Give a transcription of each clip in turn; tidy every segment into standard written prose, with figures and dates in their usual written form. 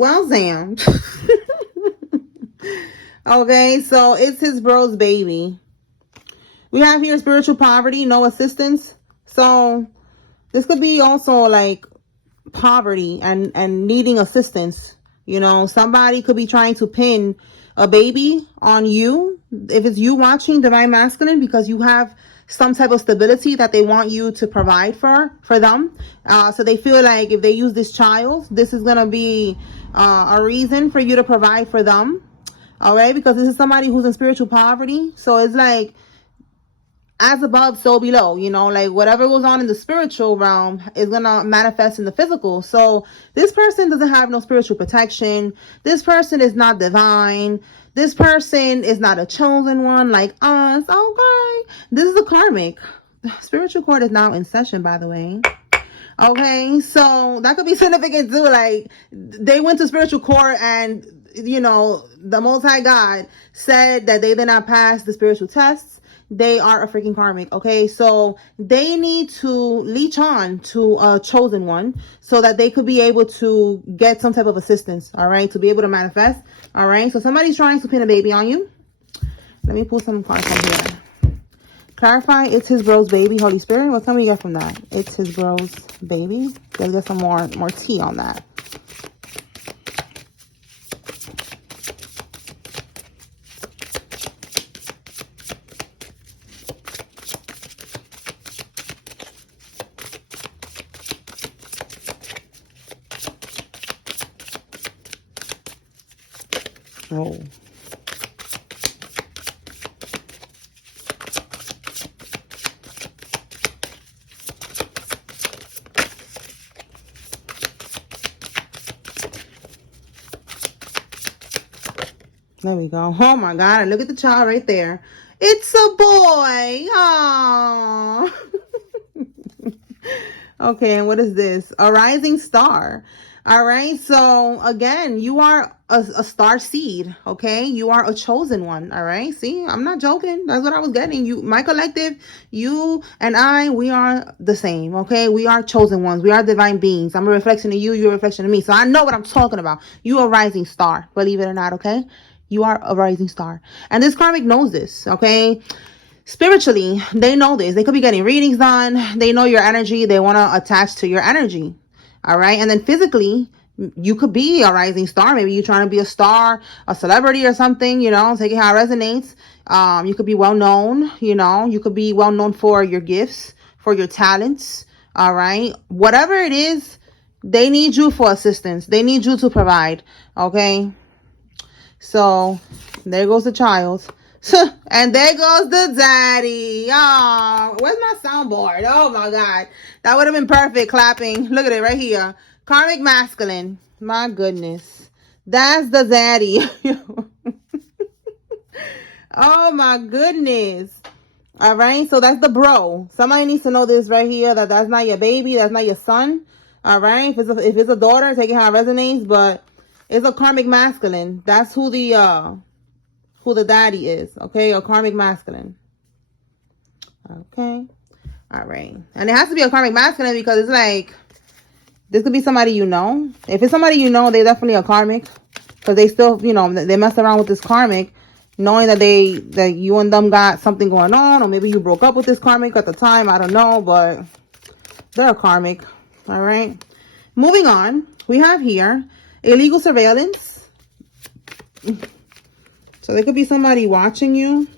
Well, Zam. Okay, so it's his bro's baby. We have here spiritual poverty, no assistance. So this could be also like poverty and needing assistance. You know, somebody could be trying to pin a baby on you. If it's you watching Divine Masculine, because you have some type of stability that they want you to provide for them. So they feel like if they use this child, this is going to be a reason for you to provide for them. All right, because this is somebody who's in spiritual poverty. So it's like as above, so below, you know, like whatever goes on in the spiritual realm is going to manifest in the physical. So this person doesn't have no spiritual protection. This person is not divine. This person is not a chosen one like us. Okay. This is a karmic. The spiritual court is now in session, by the way. Okay. So that could be significant too. Like they went to spiritual court and, you know, the Most High God said that they did not pass the spiritual tests. They are a freaking karmic. Okay, so they need to leech on to a chosen one so that they could be able to get some type of assistance. All right, to be able to manifest. All right, so somebody's trying to pin a baby on you. Let me pull some cards from here. Clarify, it's his bro's baby. Holy Spirit, what can we get from that? It's his bro's baby. Let's get some more tea on that. Oh. There we go. Oh my God. Look at the child right there. It's a boy. Aww. Okay, and what is this? A rising star. All right, so again, you are a star seed, okay? You are a chosen one, all right? See, I'm not joking. That's what I was getting. You, my collective, you and I, we are the same, okay? We are chosen ones. We are divine beings. I'm a reflection of you. You're a reflection of me. So I know what I'm talking about. You are a rising star, believe it or not, okay? You are a rising star. And this karmic knows this, okay? Spiritually, they know this. They could be getting readings done. They know your energy. They want to attach to your energy. All right. And then physically, you could be a rising star. Maybe you're trying to be a star, a celebrity or something, you know, taking how it resonates. You could be well known, you know, you could be well known for your gifts, for your talents. All right. Whatever it is, they need you for assistance. They need you to provide. Okay. So there goes the child. And there goes the daddy. Oh, where's my soundboard? Oh my God. That would have been perfect clapping. Look at it right here. Karmic masculine. My goodness. That's the daddy. Oh my goodness. All right. So that's the bro. Somebody needs to know this right here. That's not your baby. That's not your son. All right. If it's a daughter, take it how it resonates. But it's a karmic masculine. That's who the daddy is, okay? A karmic masculine. Okay. All right. And it has to be a karmic masculine because it's like, this could be somebody you know. If it's somebody you know, they're definitely a karmic. Because they still, you know, they mess around with this karmic, knowing that you and them got something going on. Or maybe you broke up with this karmic at the time. I don't know. But they're a karmic. All right. Moving on. We have here illegal surveillance. So there could be somebody watching you.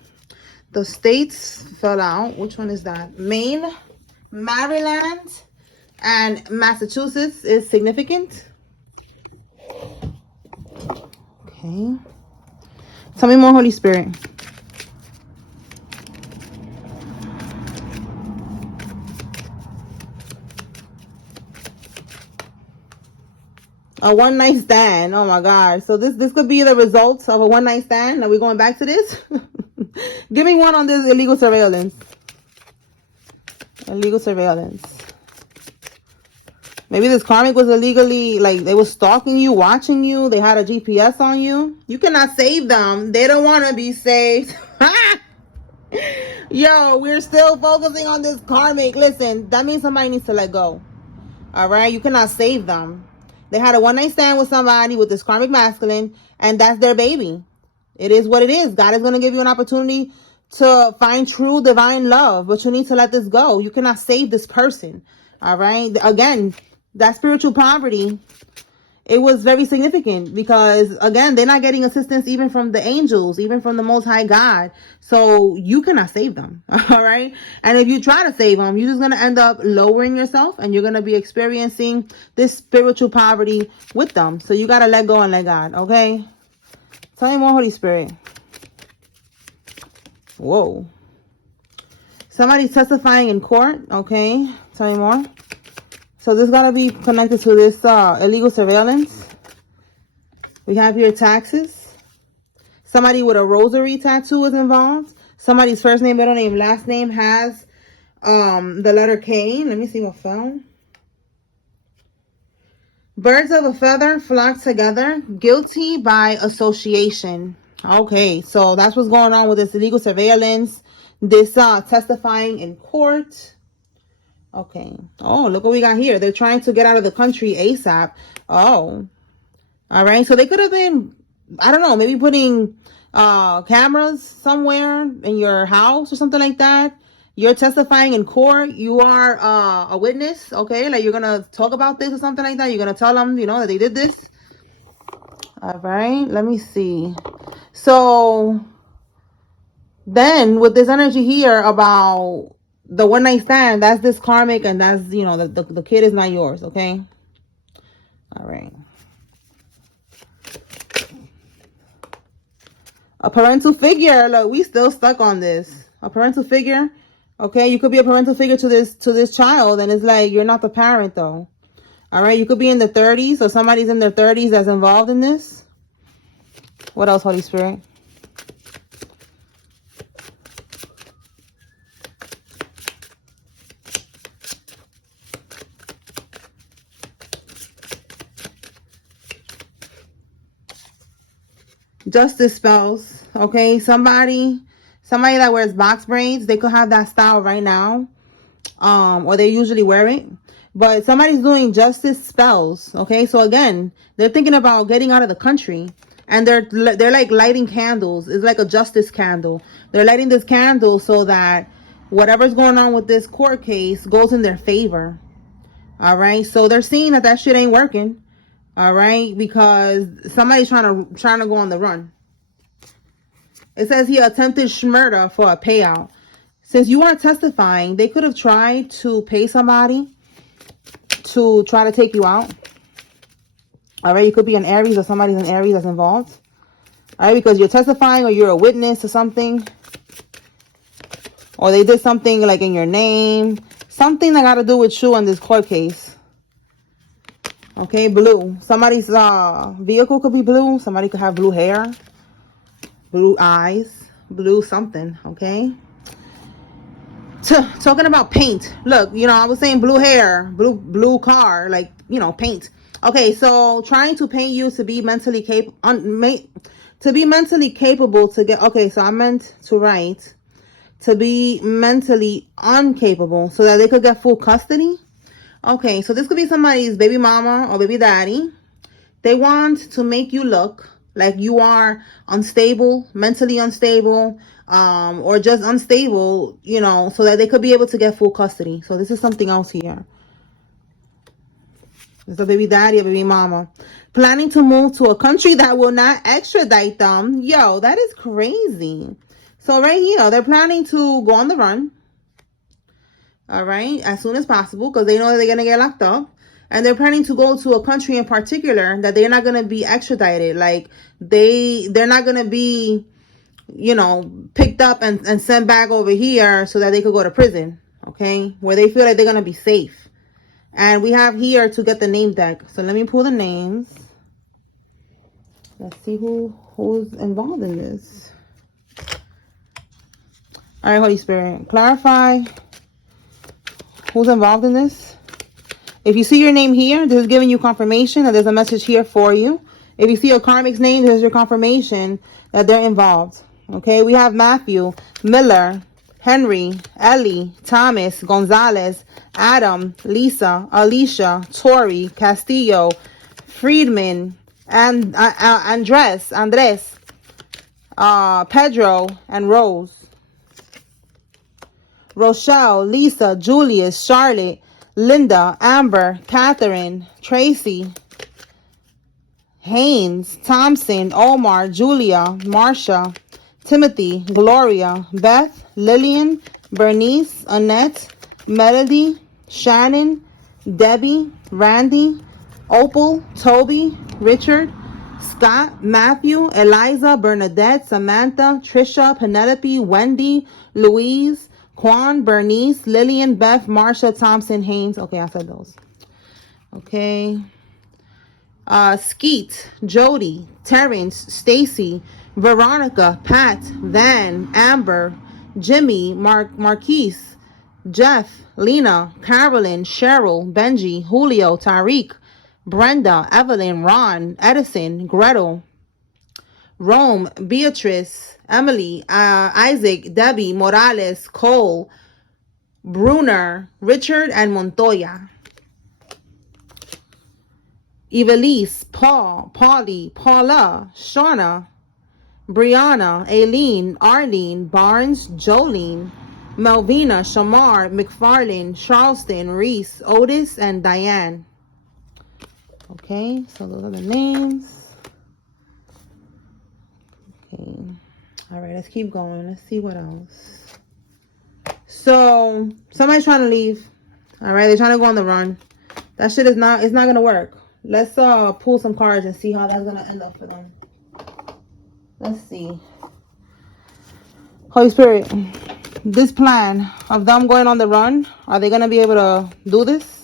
The states fell out. Which one is that? Maine, Maryland, and Massachusetts is significant. Okay. Tell me more, Holy Spirit. A one night stand. Oh my God. So this could be the results of a one night stand. Are we going back to this? Give me one on this illegal surveillance. Illegal surveillance. Maybe this karmic was illegally, like they were stalking you, watching you. They had a GPS on you. You cannot save them. They don't want to be saved. Yo, we're still focusing on this karmic. Listen, that means somebody needs to let go. All right? You cannot save them. They had a one-night stand with somebody with this karmic masculine, and that's their baby. It is what it is. God is going to give you an opportunity to find true divine love, but you need to let this go. You cannot save this person. All right. Again, that spiritual poverty, it was very significant because, again, they're not getting assistance even from the angels, even from the Most High God. So you cannot save them. All right. And if you try to save them, you're just going to end up lowering yourself, and you're going to be experiencing this spiritual poverty with them. So you got to let go and let God. Okay. Tell me more, Holy Spirit. Whoa. Somebody's testifying in court. Okay. Tell me more. So this got to be connected to this illegal surveillance. We have here taxes. Somebody with a rosary tattoo is involved. Somebody's first name, middle name, last name has the letter K. Let me see what fell. Birds of a feather flock together. Guilty by association. Okay, so that's what's going on with this illegal surveillance. This testifying in court. Okay. Oh, look what we got here. They're trying to get out of the country ASAP. Oh. All right. So they could have been, I don't know, maybe putting cameras somewhere in your house or something like that. You're testifying in court. You are a witness. Okay. Like you're going to talk about this or something like that. You're going to tell them, that they did this. All right. Let me see. So then with this energy here about the one night stand, that's this karmic, and that's, the kid is not yours, okay? All right. A parental figure. Look, we still stuck on this. A parental figure. Okay, you could be a parental figure to this child, and it's like you're not the parent though. All right, you could be in the 30s, or somebody's in their 30s that's involved in this. What else, Holy Spirit? Justice spells. Okay, somebody that wears box braids, they could have that style right now, or they usually wear it, but somebody's doing justice spells. Okay, so again, they're thinking about getting out of the country, and they're like lighting candles. It's like a justice candle. They're lighting this candle so that whatever's going on with this court case goes in their favor. All right, so they're seeing that shit ain't working. All right, because somebody's trying to go on the run. It says he attempted murder for a payout. Since you are testifying, they could have tried to pay somebody to try to take you out. All right, you could be an Aries, or somebody's an Aries that's involved. All right, because you're testifying, or you're a witness to something, or they did something like in your name, something that got to do with you in this court case. Okay, blue. Somebody's vehicle could be blue. Somebody could have blue hair, blue eyes, blue something. Okay. Talking about paint. Look, I was saying blue hair, blue car, like, paint. Okay, so trying to paint you to be mentally capable, to get. Okay, so I meant to write to be mentally incapable so that they could get full custody. Okay, so this could be somebody's baby mama or baby daddy. They want to make you look like you are unstable, mentally unstable, or just unstable, so that they could be able to get full custody. So this is something else here. It's a baby daddy or baby mama. Planning to move to a country that will not extradite them. Yo, that is crazy. So right here, they're planning to go on the run. All right, as soon as possible, because they know that they're going to get locked up. And they're planning to go to a country in particular that they're not going to be extradited. Like, they're not going to be, picked up and sent back over here so that they could go to prison. Okay, where they feel like they're going to be safe. And we have here to get the name deck. So let me pull the names. Let's see who's involved in this. All right, Holy Spirit, clarify who's involved in this. If you see your name here, this is giving you confirmation that there's a message here for you. If you see your karmic's name, there's your confirmation that they're involved. Okay, we have Matthew, Miller, Henry, Ellie, Thomas, Gonzalez, Adam, Lisa, Alicia, Tori, Castillo, Friedman, and Andres, Pedro, and Rose. Rochelle, Lisa, Julius, Charlotte, Linda, Amber, Catherine, Tracy, Haynes, Thompson, Omar, Julia, Marsha, Timothy, Gloria, Beth, Lillian, Bernice, Annette, Melody, Shannon, Debbie, Randy, Opal, Toby, Richard, Scott, Matthew, Eliza, Bernadette, Samantha, Trisha, Penelope, Wendy, Louise, Quan, Bernice, Lillian, Beth, Marsha, Thompson, Haynes. Okay, I said those. Okay. Skeet, Jody, Terrence, Stacy, Veronica, Pat, Van, Amber, Jimmy, Marquise, Jeff, Lena, Carolyn, Cheryl, Benji, Julio, Tariq, Brenda, Evelyn, Ron, Edison, Gretel, Rome, Beatrice, Emily, Isaac, Debbie, Morales, Cole, Brunner, Richard, and Montoya. Evelise, Paul, Polly, Paula, Shauna, Brianna, Aileen, Arlene, Barnes, Jolene, Melvina, Shamar, McFarlane, Charleston, Reese, Otis, and Diane. Okay, so those are the names. Okay. All right, let's keep going. Let's see what else. So, somebody's trying to leave. All right, they're trying to go on the run. That shit is not, it's not going to work. Let's pull some cards and see how that's going to end up for them. Let's see. Holy Spirit, this plan of them going on the run, are they going to be able to do this?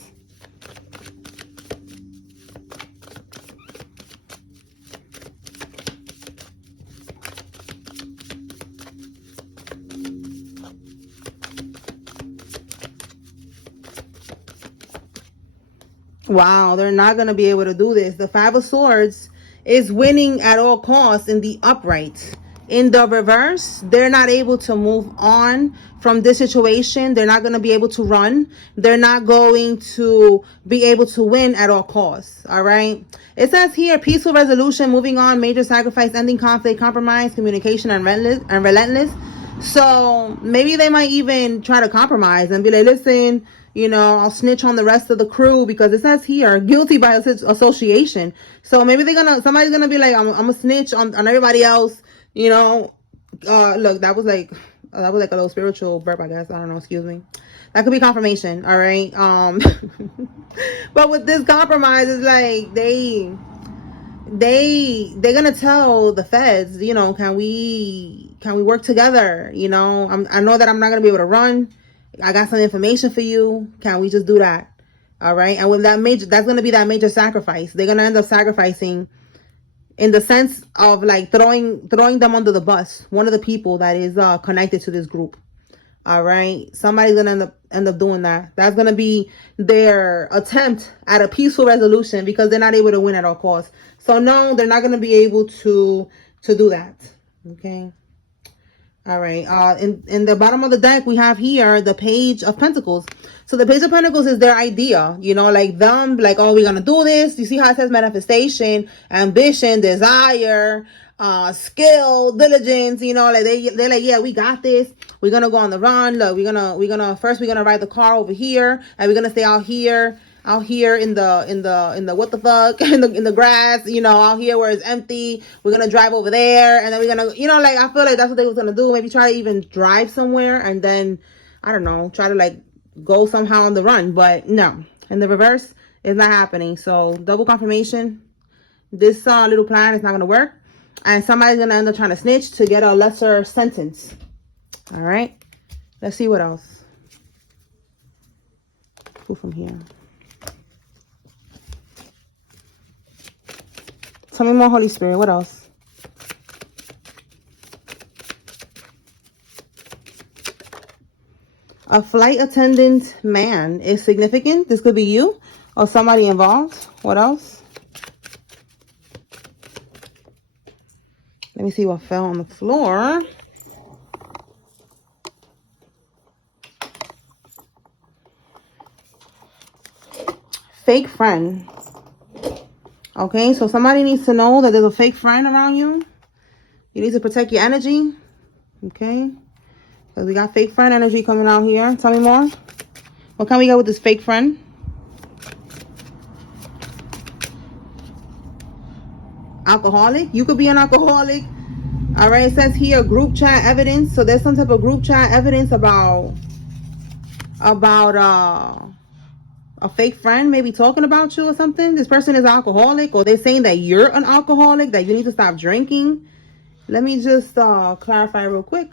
Wow, they're not going to be able to do this. The Five of Swords is winning at all costs in the upright. In the reverse, they're not able to move on from this situation. They're not going to be able to run. They're not going to be able to win at all costs. All right. It says here, peaceful resolution, moving on, major sacrifice, ending conflict, compromise, communication, and relentless. So maybe they might even try to compromise and be like, listen, you know, I'll snitch on the rest of the crew, because it says here, guilty by association. So maybe somebody's gonna be like, I'm gonna snitch on everybody else, you know. Look, that was like a little spiritual burp, I guess. I don't know, excuse me. That could be confirmation, all right? But with this compromise, it's like they're gonna tell the feds, you know, can we work together? You know, I know that I'm not gonna be able to run. I got some information for you. Can we just do that? All right. And with that's going to be that major sacrifice. They're going to end up sacrificing in the sense of like throwing them under the bus. One of the people that is connected to this group. All right. Somebody's going to end up doing that. That's going to be their attempt at a peaceful resolution, because they're not able to win at all costs. So no, they're not going to be able to do that. Okay. All right. In the bottom of the deck, we have here the Page of Pentacles. So the Page of Pentacles is their idea, you know, like them, like, oh, we're going to do this. You see how it says manifestation, ambition, desire, skill, diligence, you know, like they're like, yeah, we got this. We're going to go on the run. Look, we're going to ride the car over here, and we're going to stay out here in the what the fuck, in the grass, you know, out here where it's empty. We're gonna drive over there, and then we're gonna, you know, like, I feel like that's what they was gonna do. Maybe try to even drive somewhere, and then, I don't know, try to like go somehow on the run. But no, in the reverse, it's not happening. So double confirmation, this little plan is not gonna work, and somebody's gonna end up trying to snitch to get a lesser sentence. All right, let's see what else. Who from here? Tell me more, Holy Spirit. What else? A flight attendant man is significant. This could be you or somebody involved. What else? Let me see what fell on the floor. Fake friend. Okay, so somebody needs to know that there's a fake friend around you. You need to protect your energy. Okay, because we got fake friend energy coming out here. Tell me more. What can we get with this fake friend? Alcoholic. You could be an alcoholic. All right, it says here group chat evidence. So there's some type of group chat evidence about a fake friend maybe talking about you or something. This person is alcoholic, or they're saying that you're an alcoholic, that you need to stop drinking. Let me just clarify real quick.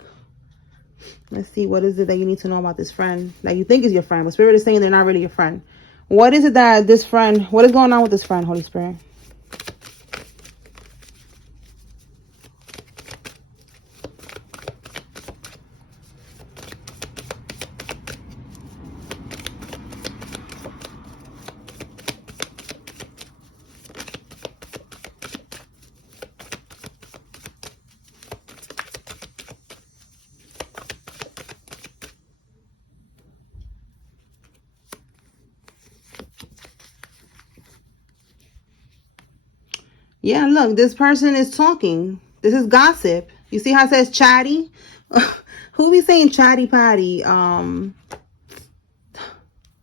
Let's see, what is it that you need to know about this friend that you think is your friend, but Spirit is saying they're not really your friend. What is it that this friend, what is going on with this friend, Holy Spirit? Yeah, look, this person is talking. This is gossip. You see how it says chatty? Who be saying chatty patty?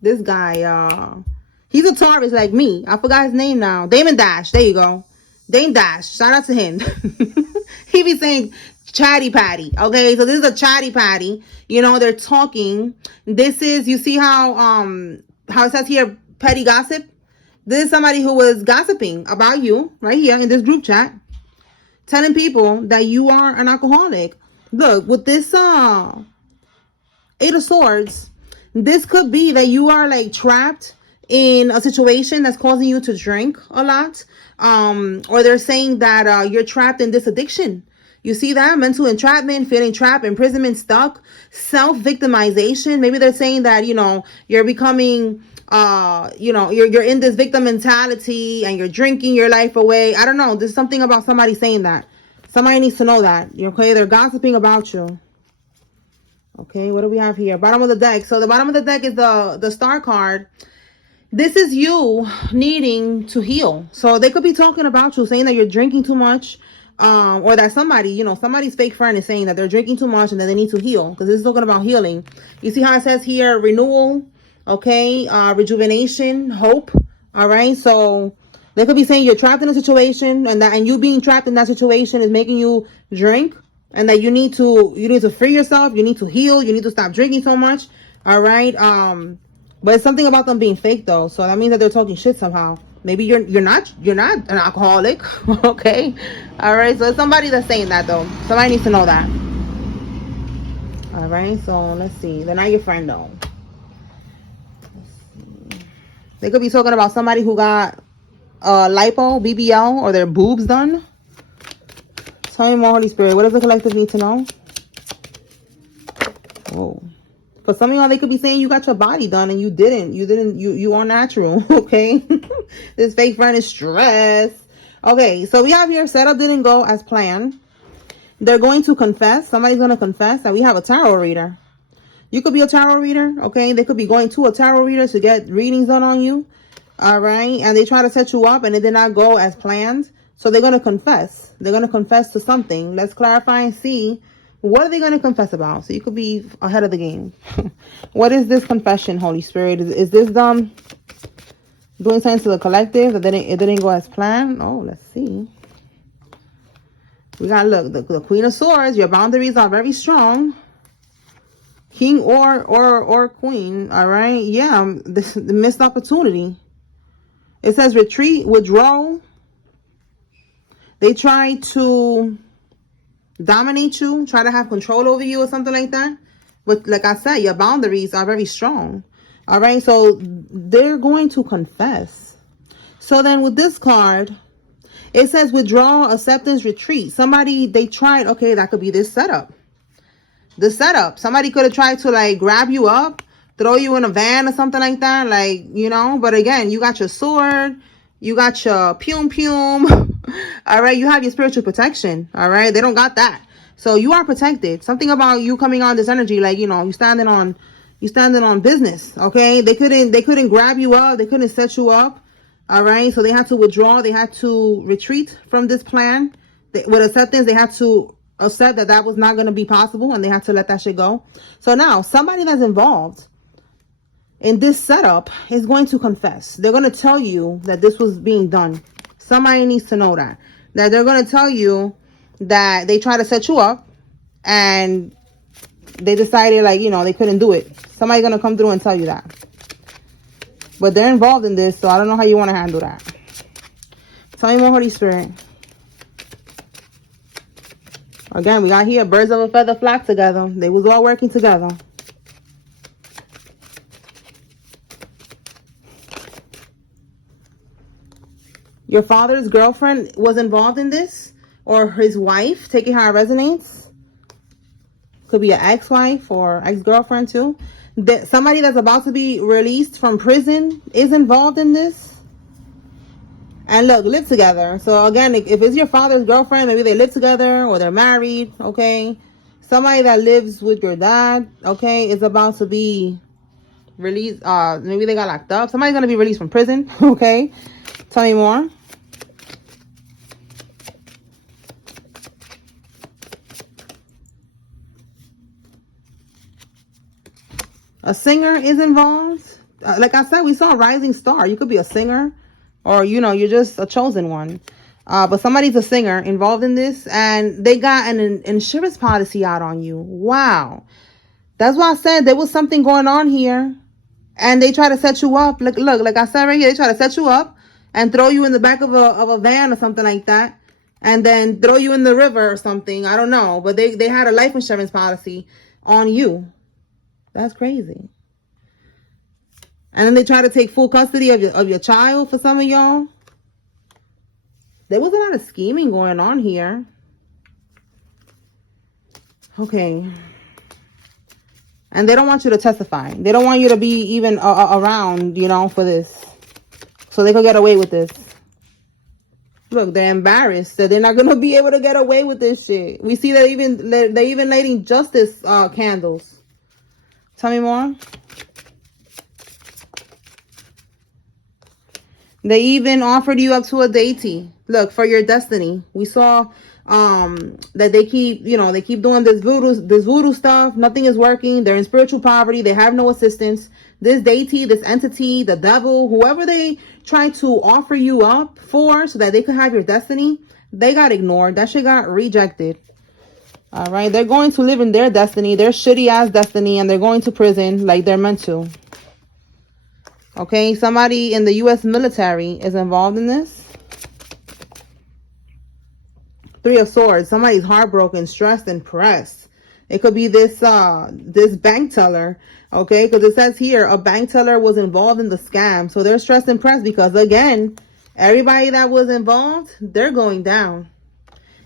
This guy, he's a Taurus like me. I forgot his name now. Damon Dash. There you go. Dame Dash. Shout out to him. He be saying chatty patty. Okay, so this is a chatty patty. You know, they're talking. This is, you see how it says here, petty gossip? This is somebody who was gossiping about you right here in this group chat, telling people that you are an alcoholic. Look, with this Eight of Swords, this could be that you are like trapped in a situation that's causing you to drink a lot. Or they're saying that you're trapped in this addiction. You see that? Mental entrapment, feeling trapped, imprisonment, stuck, self-victimization. Maybe they're saying that, you know, you're becoming, you're in this victim mentality and you're drinking your life away. I don't know. There's something about somebody saying that. Somebody needs to know that. Okay, they're gossiping about you. Okay, what do we have here? Bottom of the deck. So the bottom of the deck is the star card. This is you needing to heal. So they could be talking about you, saying that you're drinking too much. Or that somebody, you know, somebody's fake friend is saying that they're drinking too much and that they need to heal. Because this is talking about healing. You see how it says here, renewal, okay, rejuvenation, hope. All right, so they could be saying you're trapped in a situation, and you being trapped in that situation is making you drink, and that you need to free yourself, you need to heal, you need to stop drinking so much. All right, but it's something about them being fake though, so that means that they're talking shit somehow. Maybe you're not an alcoholic. Okay, all right, so it's somebody that's saying that though. Somebody needs to know that. All right, so let's see. They're not your friend though. Let's see. They could be talking about somebody who got lipo, BBL, or their boobs done. Tell me more, Holy Spirit. What does the collective need to know? Oh. For some of y'all, they could be saying you got your body done and you didn't. You are natural, okay? This fake friend is stressed. Okay, so we have here, setup didn't go as planned. They're going to confess. Somebody's going to confess that we have a tarot reader. You could be a tarot reader, okay? They could be going to a tarot reader to get readings done on you, all right? And they try to set you up and it did not go as planned. So they're going to confess. They're going to confess to something. Let's clarify and see. What are they going to confess about? So you could be ahead of the game. What is this confession, Holy Spirit? Is this them doing something to the collective that it didn't go as planned? Oh, let's see. We got, look, the Queen of Swords. Your boundaries are very strong. King or Queen, all right? Yeah, the missed opportunity. It says retreat, withdraw. They try to dominate you, try to have control over you or something like that. But like I said, your boundaries are very strong. All right, so they're going to confess. So then with this card, it says withdraw, acceptance, retreat. Somebody, they tried, okay, that could be this setup. The setup. Somebody could have tried to like grab you up, throw you in a van or something like that. Like, you know, but again, you got your sword. You got your pum. All right. You have your spiritual protection. All right. They don't got that. So you are protected. Something about you coming on this energy. Like, you know, you standing on business. Okay. They couldn't grab you up. They couldn't set you up. All right. So they had to withdraw. They had to retreat from this plan. With acceptance, they had to accept that that was not going to be possible, and they had to let that shit go. So now somebody that's involved in this setup is going to confess. They're going to tell you that this was being done. Somebody needs to know that. That they're going to tell you that they try to set you up and they decided, like, you know, they couldn't do it. Somebody's going to come through and tell you that. But they're involved in this, so I don't know how you want to handle that. Tell me more, Holy Spirit. Again, we got here, birds of a feather flock together. They was all working together. Your father's girlfriend was involved in this, or his wife, take it how it resonates. Could be an ex-wife or ex-girlfriend too. Somebody that's about to be released from prison is involved in this. And look, live together. So again, if it's your father's girlfriend, maybe they live together or they're married, okay? Somebody that lives with your dad, okay, is about to be released. Maybe they got locked up. Somebody's going to be released from prison, okay? Tell me more. A singer is involved. Like I said, we saw a rising star. You could be a singer, or, you know, you're just a chosen one. But somebody's a singer involved in this, and they got an insurance policy out on you. Wow. That's why I said there was something going on here, and they try to set you up. Look, like I said right here, they try to set you up and throw you in the back of a van or something like that, and then throw you in the river or something. I don't know, but they had a life insurance policy on you. That's crazy. And then they try to take full custody of your child for some of y'all. There was a lot of scheming going on here. Okay. And they don't want you to testify. They don't want you to be even around, you know, for this. So they could get away with this. Look, they're embarrassed that they're not going to be able to get away with this shit. We see that they're even lighting justice candles. Tell me more. They even offered you up to a deity. Look, for your destiny. We saw that they keep doing this voodoo stuff. Nothing is working. They're in spiritual poverty. They have no assistance. This deity, this entity, the devil, whoever they try to offer you up for so that they could have your destiny, they got ignored. That shit got rejected. All right. They're going to live in their destiny, their shitty ass destiny, and they're going to prison like they're meant to. Okay, somebody in the U.S. military is involved in this. Three of Swords. Somebody's heartbroken, stressed, and pressed. It could be this bank teller, okay? Because it says here, a bank teller was involved in the scam. So they're stressed and pressed because, again, everybody that was involved, they're going down.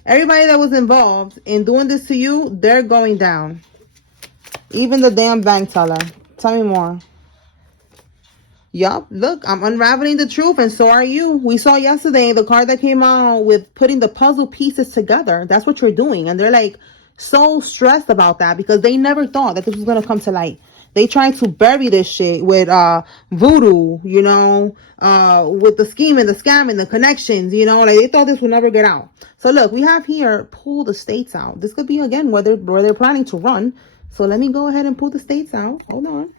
Everybody that was involved in doing this to you, they're going down. Even the damn bank teller. Tell me more. Yup, look, I'm unraveling the truth, and so are you. We saw yesterday the card that came out with putting the puzzle pieces together. That's what you're doing. And they're like so stressed about that because they never thought that this was going to come to light. They tried to bury this shit with voodoo, you know, with the scheme and the scam and the connections, you know, like they thought this would never get out. So look, we have here, pull the states out. This could be, again, where they're planning to run. So let me go ahead and pull the states out. Hold on.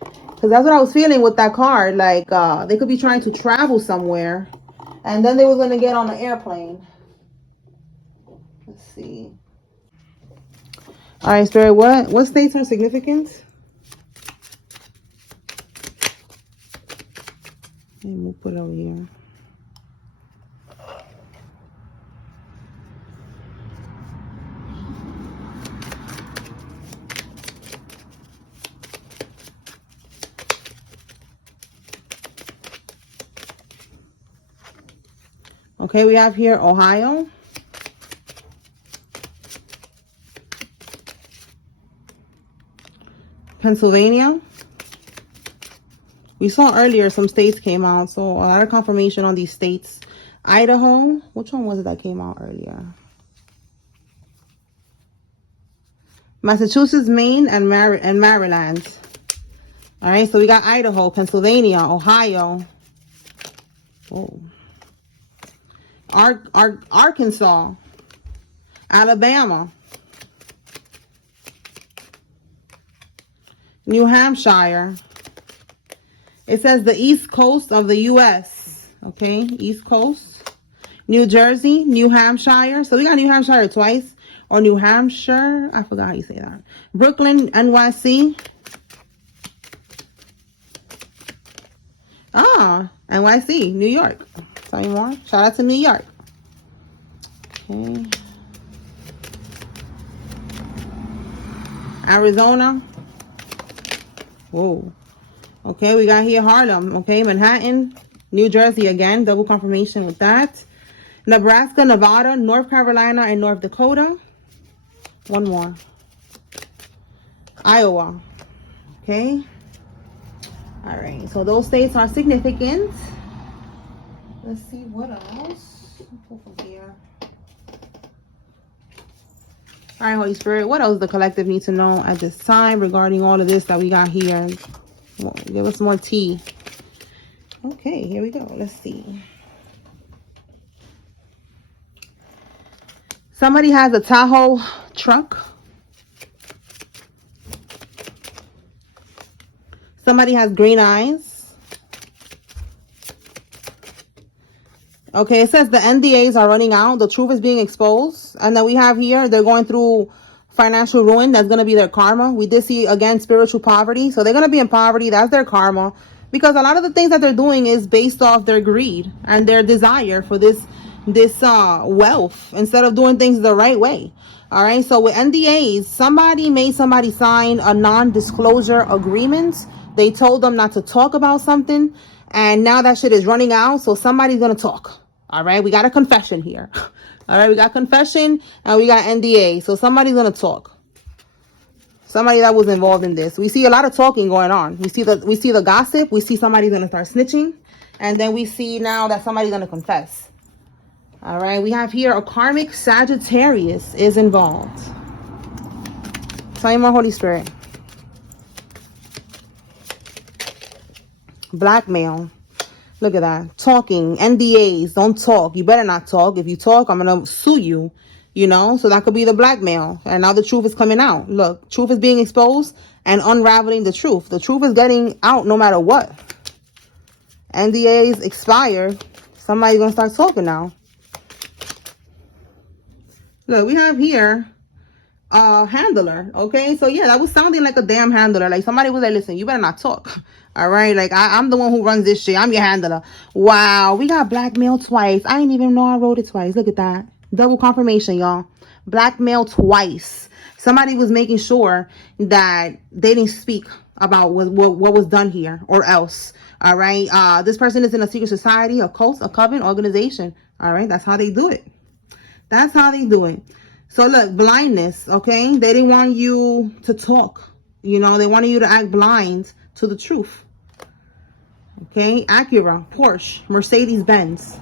Because that's what I was feeling with that card. Like, they could be trying to travel somewhere. And then they were going to get on an airplane. Let's see. All right, Spirit, what states are significant? Let me put it over here. Okay, we have here Ohio. Pennsylvania. We saw earlier some states came out, so a lot of confirmation on these states. Idaho. Which one was it that came out earlier? Massachusetts, Maine, and Maryland. All right, so we got Idaho, Pennsylvania, Ohio. Oh. Arkansas, Alabama, New Hampshire. It says the East Coast of the U.S. Okay, East Coast. New Jersey, New Hampshire. So we got New Hampshire twice. Or New Hampshire. I forgot how you say that. Brooklyn, NYC. Ah, NYC, New York. Tell you more. Shout out to New York. Okay. Arizona. Whoa. Okay, we got here Harlem. Okay, Manhattan, New Jersey again. Double confirmation with that. Nebraska, Nevada, North Carolina, and North Dakota. One more. Iowa. Okay. All right. So those states are significant. Let's see what else. Pull from here. All right, Holy Spirit. What else does the collective need to know at this time regarding all of this that we got here? Well, give us more tea. Okay, here we go. Let's see. Somebody has a Tahoe truck. Somebody has green eyes. Okay, it says the NDAs are running out. The truth is being exposed. And then we have here, they're going through financial ruin. That's going to be their karma. We did see, again, spiritual poverty. So they're going to be in poverty. That's their karma. Because a lot of the things that they're doing is based off their greed and their desire for this wealth instead of doing things the right way. All right. So with NDAs, somebody made somebody sign a non-disclosure agreement. They told them not to talk about something. And now that shit is running out. So somebody's going to talk. All right. We got a confession here. All right. We got confession and we got NDA. So somebody's going to talk. Somebody that was involved in this. We see a lot of talking going on. We see the gossip. We see somebody's going to start snitching. And then we see now that somebody's going to confess. All right. We have here a karmic Sagittarius is involved. Tell me more, Holy Spirit. Blackmail. Look at that. Talking. NDAs. Don't talk. You better not talk. If you talk, I'm going to sue you. You know, so that could be the blackmail. And now the truth is coming out. Look, truth is being exposed and unraveling the truth. The truth is getting out no matter what. NDAs expired. Somebody's going to start talking now. Look, we have here a handler. Okay, so yeah, that was sounding like a damn handler. Like somebody was like, listen, you better not talk. All right, like I'm the one who runs this shit. I'm your handler. Wow, we got blackmail twice. I didn't even know I wrote it twice. Look at that. Double confirmation, y'all. Blackmail twice. Somebody was making sure that they didn't speak about what was done here or else. All right. This person is in a secret society, a cult, a coven, organization. All right. That's how they do it. That's how they do it. So look, blindness. Okay. They didn't want you to talk. You know, they wanted you to act blind to the truth. Okay. Acura, Porsche, Mercedes-Benz.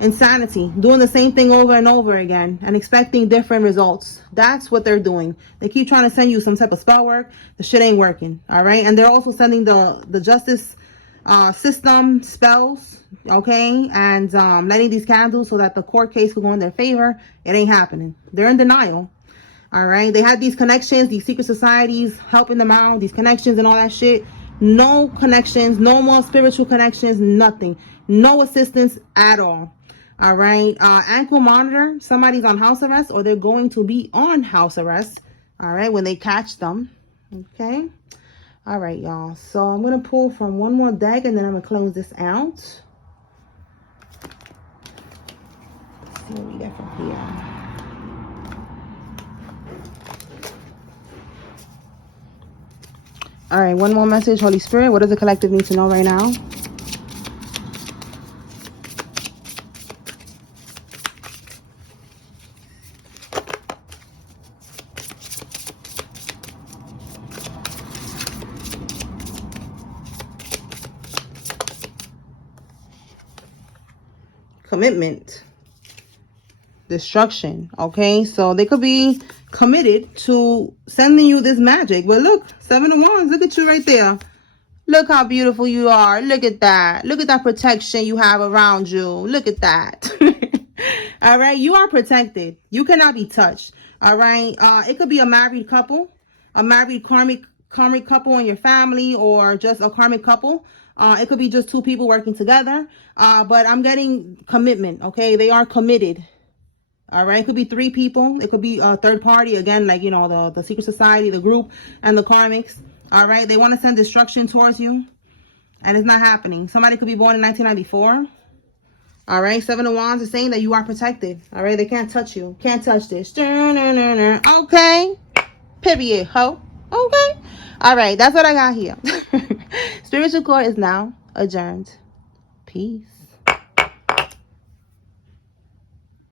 Insanity, doing the same thing over and over again and expecting different results. That's what they're doing. They keep trying to send you some type of spell work. The shit ain't working. All right. And they're also sending the justice system spells. Okay. And lighting these candles so that the court case will go in their favor. It ain't happening. They're in denial. All right. They had these connections, these secret societies helping them out, these connections and all that shit. No connections, no more spiritual connections, nothing. No assistance at all. All right. Ankle monitor. Somebody's on house arrest or they're going to be on house arrest. All right. When they catch them. Okay. All right, y'all. So I'm going to pull from one more deck and then I'm going to close this out. Let's see what we get from here. All right. One more message, Holy Spirit. What does the collective need to know right now? Commitment, destruction. Okay, so they could be committed to sending you this magic. But look, 7 of Wands, look at you right there. Look how beautiful you are. Look at that. Look at that protection you have around you. Look at that. All right. You are protected. You cannot be touched. All right. It could be a married couple, a married karmic couple in your family, or just a karmic couple. It could be just two people working together. But I'm getting commitment. Okay. They are committed. All right. It could be three people. It could be a third party. Again, like, you know, the secret society, the group, and the karmics. All right. They want to send destruction towards you, and it's not happening. Somebody could be born in 1994. All right. Seven of Wands is saying that you are protected. All right. They can't touch you. Can't touch this. Okay. Period. Ho. Okay. All right. That's what I got here. Spiritual court is now adjourned. Peace.